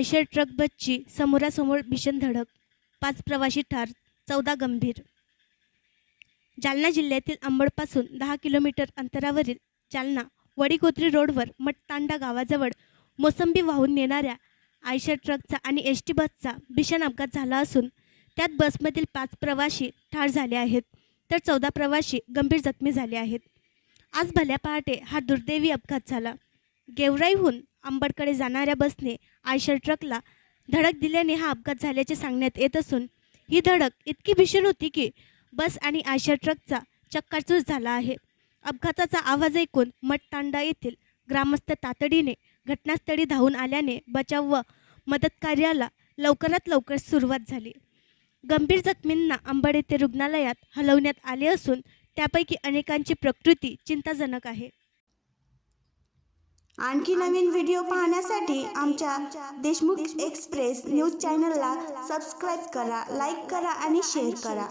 Eicher truck बसची समोरासमोर भीषण धडक, 5 प्रवासी ठार, 14 गंभीर. जालना जिल्ह्यातील अंबडपासून 10 किलोमीटर अंतरावरील जालना वडीगोद्री रोडवर मठतांडा गावाजवळ मोसंबी वाहून नेणाऱ्या आयशर ट्रकचा आणि एसटी बसचा भीषण अपघात झाला असून त्यात बसमधील 5 प्रवासी ठार झाले आहेत, तर 14 प्रवासी गंभीर जखमी झाले आहेत. आज भल्या पहाटे हा दुर्दैवी अपघात झाला. गेवराईहून अंबडकडे जाणाऱ्या बसने आयशर ट्रकला धडक दिल्याने हा अपघात झाल्याचे सांगण्यात येत असून ही धडक इतकी भीषण होती की बस आणि आयशर ट्रकचा चक्काचूर झाला आहे. अपघाताचा आवाज ऐकून मठतांडा येथील ग्रामस्थ तातडीने घटनास्थळी धावून आल्याने बचाव व मदत कार्याला लवकरात लवकर सुरुवात झाली. गंभीर जखमींना अंबड येथे रुग्णालयात हलवण्यात आले असून त्यापैकी अनेकांची प्रकृती चिंताजनक आहे. आणखी नवीन व्हिडिओ पाहण्यासाठी आमच्या देशमुख एक्सप्रेस न्यूज चॅनलला सबस्क्राईब करा, लाईक करा आणि शेअर करा.